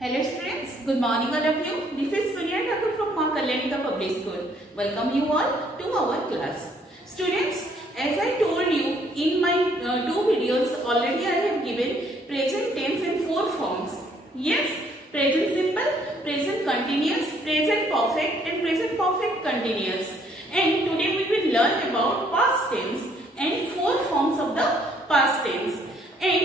Hello students, good morning all of you. This is Sonia Thakur from Maa Kalyanika Public School. Welcome you all to our class. Students, as I told you in my two videos already I have given present tense in four forms. Yes, present simple, present continuous, present perfect and present perfect continuous. And today we will learn about past tense and four forms of the past tense. And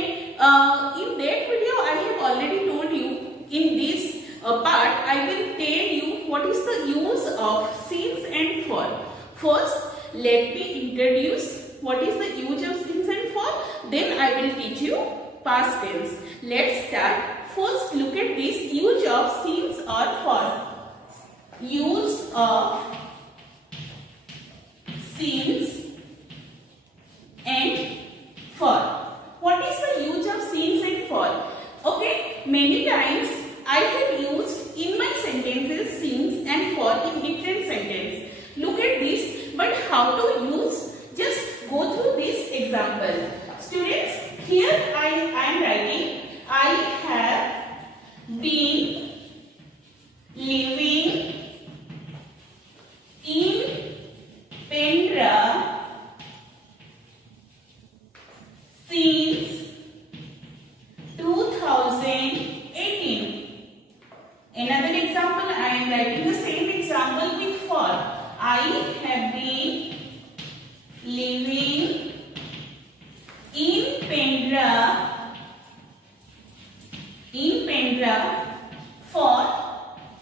in that video I have already told you. In this part, I will tell you what is the use of since and for. First, let me introduce what is the use of since and for. Then I will teach you past tense. Let's start. First, look at this use of since or for. Use of since and for. What is the use of since and for? Okay, many times I have used in my sentences since and for in different sentences. Look at this, but how to use? Just go through this example. Students, here I am writing, I have been living in Pendra since 2018. Another example, I am writing the same example with for. I have been living in Pendra for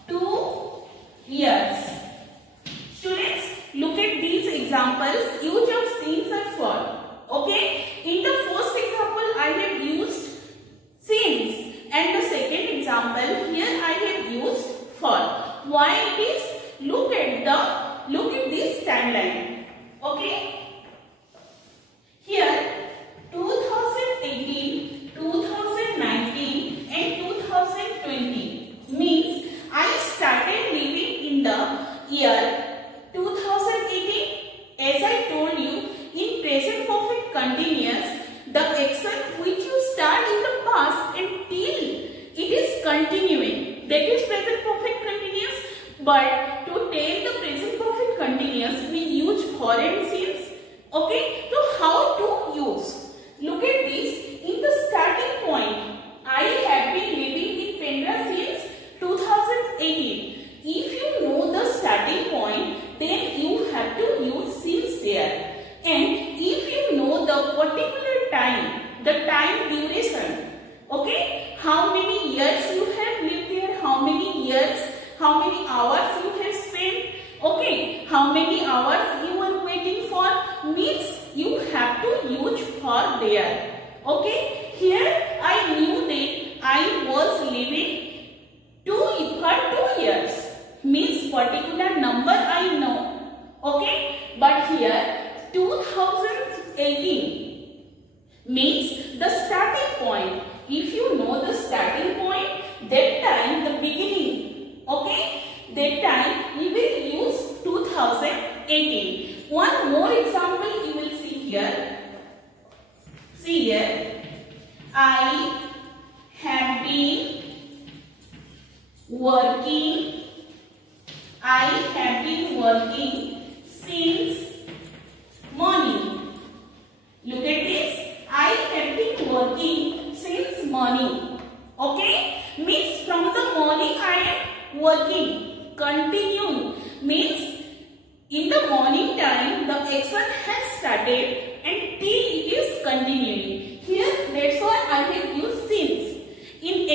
2 years. Students, look at these examples, use of since or for. Okay, in the first example I have used since, and the second example here I have used for. Why it is? Look at this timeline. Okay, here 2018, 2019 and 2020 means I started living in the year 2018. As I told you, in present perfect continuous, the action which you start in the past until it is continuing, that is present perfect continuous. But to tell the present perfect continuous, we use for and since. Okay, so how to use? Look at this. In the starting point, I have been living in Pendra since 2018. If you know the starting point, then you have to use since there. And if you know the particular time, the time duration, okay, how many years you have lived there, how many years, how many hours you have spent, okay, how many hours you are waiting for, means you have to use for there. Okay, here I knew that I was living for 2 years, means particular number I know. Okay, but here 2018 means the starting point. If you know the starting point, that time the beginning, okay, that time you will use 2018. One more example you will see here. See here, I have been working since morning. Look at this. I have been working since morning. Okay? Means from the morning I am working. Continue. Means in the morning time the action has started until it is continuing. Here that's why I have used since. In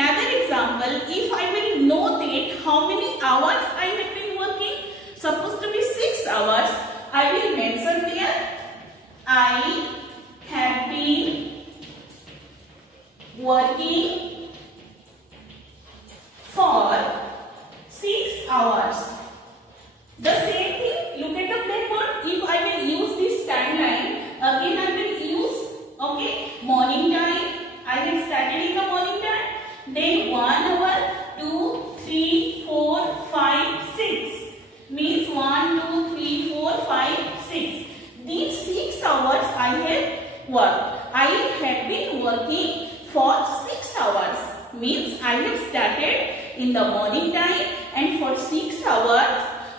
another example, if I will know that how many hours I have been working, supposed to be 6 hours, I will mention there, I have been working for 6 hours. The same thing, look at the blackboard. If I will use this timeline, again I will use, okay, morning time. I have started in the morning time. Then 1 hour, 2, 3, 4, 5, 6. Means 1, 2, 3, 4, 5, 6. These 6 hours I have worked. I have been working for 6 hours. means I have started in the morning time and for 6 hours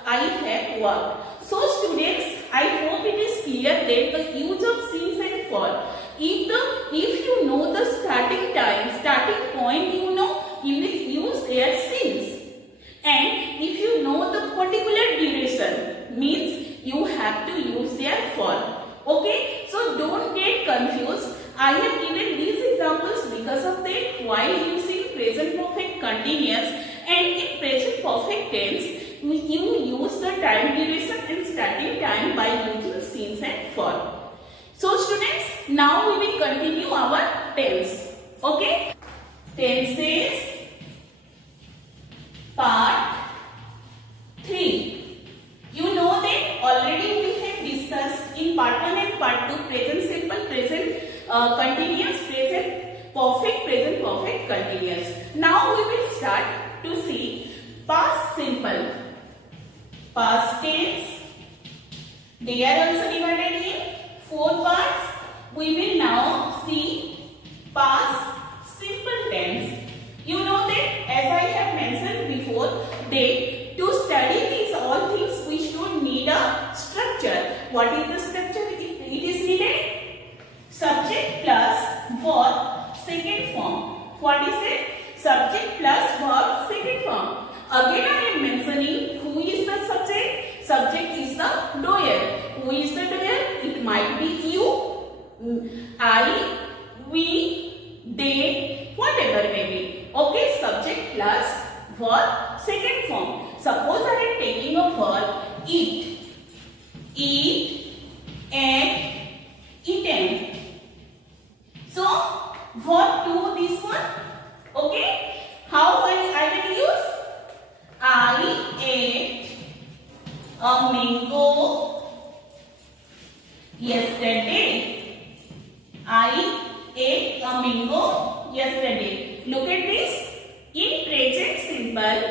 I have worked. So students, I hope it is clear that the use of since and for. If you know the starting time, starting point, you will use their since. And if you know the particular duration, means you have to use their for. Okay, so don't get confused. I have given these examples because of that while using present perfect continuous, and in present perfect tense you use the time duration and starting time by using since and for. So students, now we will continue our tense. Okay, tenses part 3. You know that already we have discussed in part 1 and part 2 present simple, present continuous, present perfect continuous. Now we will start to see past simple, past tense. They are also divided in 4 parts. We will now see past simple tense. You know that as I have mentioned before, that to study these all things we should need a structure. What is the structure? It is needed subject plus verb second form. What is it? Subject plus verb second form. Again I am mentioning who is the subject. Subject is the doer. Who is the doer? It might be you, I, we, they, whatever may be. Okay, subject plus verb second form. Suppose I am taking a verb eat, ate, eaten. So verb 2 this one. Okay, how I will use? I ate a mango yesterday. I ate a mango yesterday. Look at this. In present simple,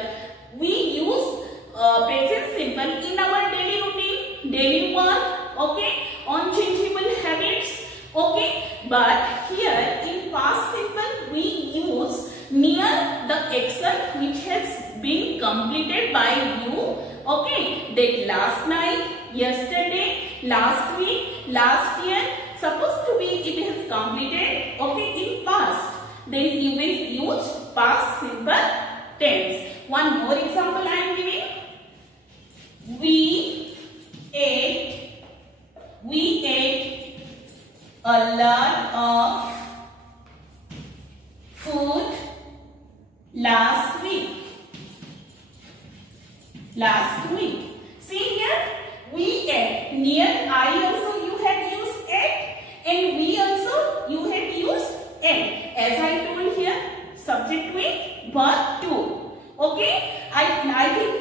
we use present simple in our daily routine, daily work, okay, unchangeable habits, okay. But here in past simple, we use near the action which has been completed by you, okay. That last night, yesterday, last week, last year, supposed to be it has completed, okay, in past. Then you will use past simple tense. One more example I am giving. We ate a lot of food last week. See here, we ate. Near I also you have used ate, and we also you have used ate. As I told here, subject with verb 2. Okay, I think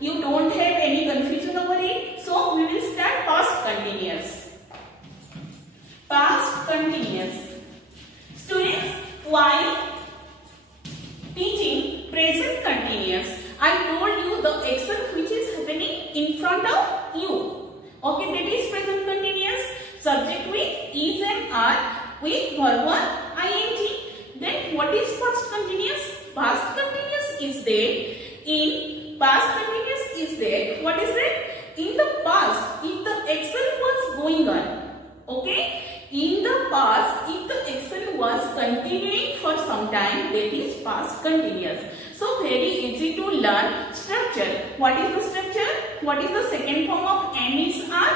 you don't have any confusion over it. So we will start past continuous. Past continuous. Students, while teaching present continuous, I told you the action which is happening in front of you. Okay, that is present continuous. Subject with is and are with verb 1 ing. Then what is past continuous? Past continuous is there. In past continuous is there. What is it? In the past, if the action was going on, okay. In the past, if the action was continuing for some time, that is past continuous. So very easy to learn structure. What is the structure? What is the second form of am is are?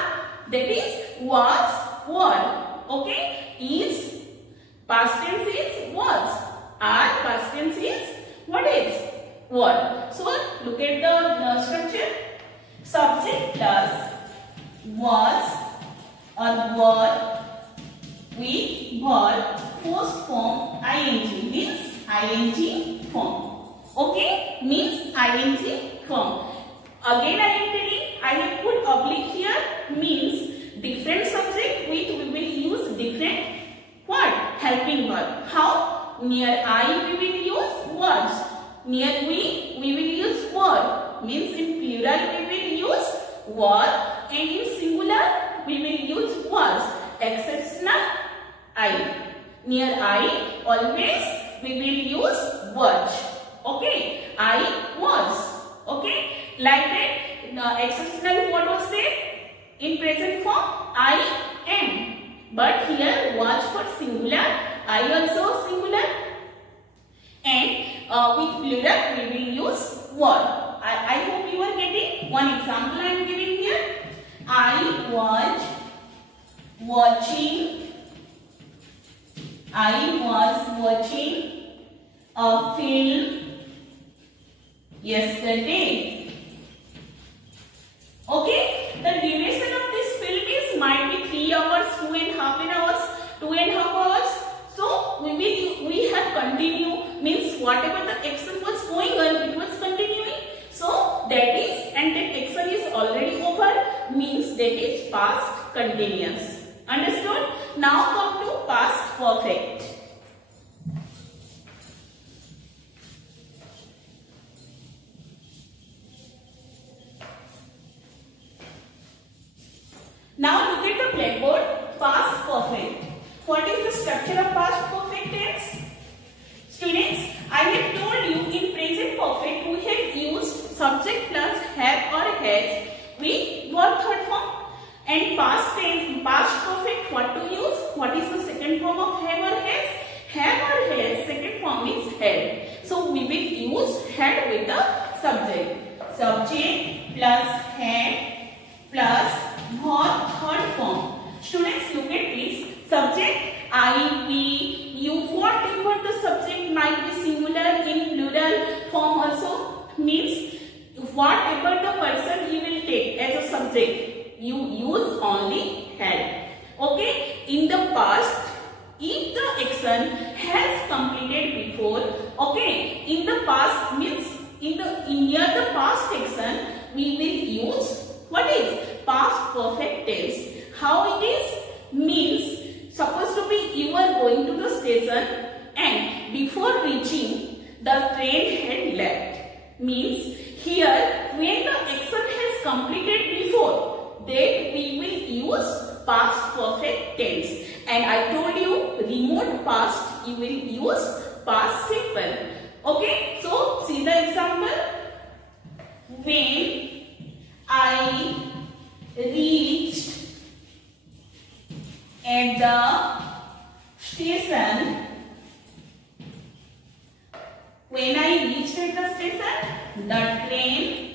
That is was, were. Okay. Is past tense is was. Are past tense is what is? Were. So look at the structure. Subject plus was or were with verb first form ing means ing form. Okay, means ing form. Again I am telling, I have put oblique here, means different subject with we will use different what? Helping verb. How? Near I we will use was. Near we will use were. Means in plural we will use were, and in singular we will use was. Exceptional I. Near I always we will use watch. Okay, I was. Okay, like that. Exceptional what was there? In present form, I am. But here was for singular, I also singular. And with plural we will use were. I hope you are getting. One example I am giving here. I was watching a film yesterday. Okay, the duration of this film is might be 3 hours, 2.5 hours, 2.5 hours. So we have continue, means whatever the action was going on, it was continuing. So that is, and that action is already over, means that is past continuous. Understood? Now come to past perfect. Now look at the blackboard. Past perfect. What is the structure of past perfect tense? Students, I have told you in present perfect we have used subject plus have or has with verb third form. And past tense, past perfect, what to use? What is the second form of have or has? Have or has, second form is had. So we will use had with the subject. Subject plus had plus verb third form. Students, look at this. Subject, I, we, you, whatever the subject might be singular in plural form also, means whatever the person you will take as a subject, you use only had. Okay, in the past, if the action has completed before, okay, in the past means near the past action, we will use what is past perfect tense. How it is? Means supposed to be you are going to the station and before reaching the train had left. Means here when the action has completed before, that we will use past perfect tense. And I told you remote past you will use past simple. Okay, so see the example. When I reached at the station, when I reached at the station, the train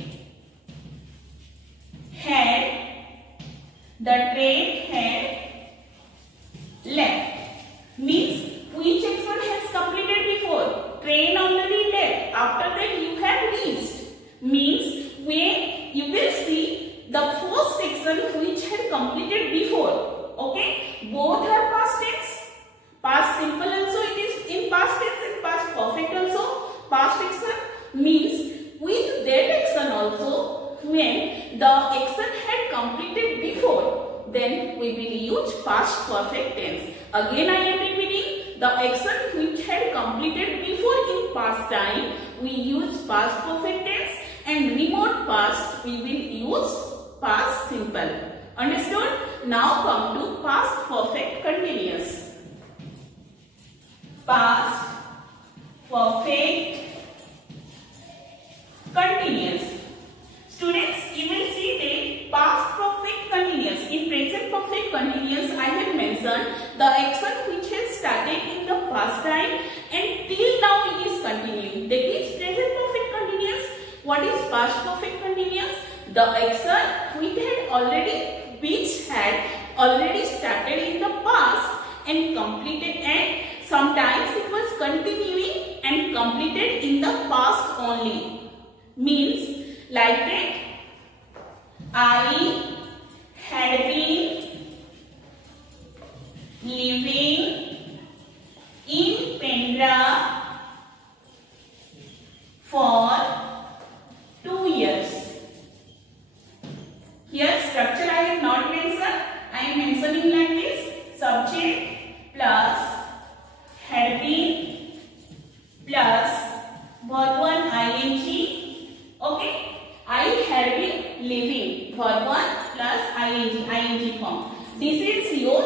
had left. Means which action has completed before? Train already left. After that you have reached. Means when you will see the first action which had completed before. Okay, both are past tense. Past simple also it is in past tense and past perfect also. Past action means with that action also when the action had completed before, then we will use past perfect tense. Again I am repeating, the action which had completed before in past time we use past perfect tense, and remote past we will use past simple. Understood? Now come to past perfect continuous. Past perfect continuous. Students, you will see that past perfect continuous. In present perfect continuous, I have mentioned the action which has started in the past time and till now it is continuing. That is present perfect continuous. What is past perfect continuous? The action which had already started in the past and completed, and sometimes it was continuing and completed in the past only. Means like that, I had been living in Pendra for 2 years. Here structure I have not mentioned. I am mentioning like this. Subject plus had been plus verb 1 ing. Okay. I had been living. Verb 1 plus ing form. This is your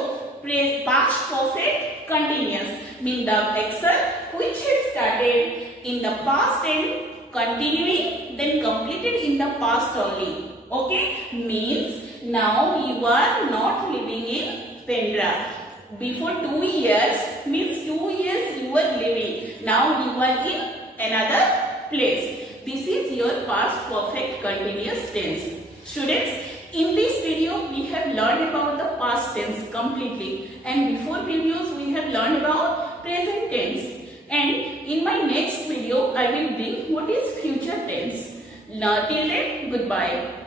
past perfect continuous. Mean the action which had started in the past and continuing, then completed in the past only. Okay, means now you are not living in Pendra. Before 2 years means 2 years you were living. Now you are in another place. This is your past perfect continuous tense. Students, in this video we have learned about the past tense completely, and before videos we have learned about present tense. And in my next video I will bring what is future tense. Till then, goodbye.